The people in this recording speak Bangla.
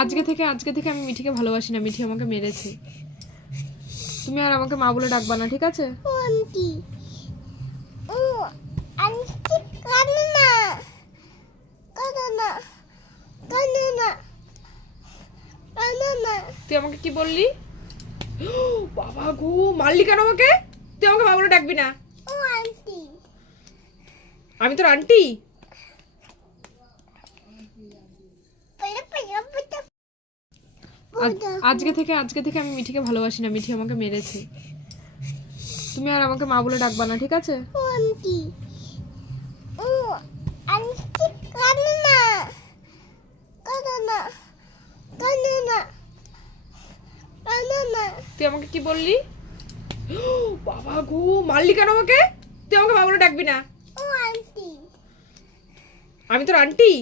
আজকে থেকে আমি মিঠিকে ভালোবাসি না, মিঠি আমাকে মেরেছে। তুমি আর আমাকে মা বলে ডাকবা না, ঠিক আছে? আন্টি ও আন্টি কানে না কানে না কানে না কানে না। তুই আমাকে কি বললি? বাবা গো, মারলি কেন আমাকে? তুই আমাকে মা বলে ডাকবি না। ও আন্টি আমি তোর আন্টি? পড়ে পড়ে পড়ে আজকে থেকে আমি মিঠিকে ভালোবাসি না, মিঠি আমাকে মেরেছে। তুমি আর আমাকে মা বলে ডাকবা না, ঠিক আছে? ও আন্টি ও আন্টি কানে না কানে না কানে না কানে না। তুই আমাকে কি বললি? বাবা গো, মারলি কেন আমাকে? তুই আমাকে মা বলে ডাকবি না। ও আন্টি আমি তোর আন্টি?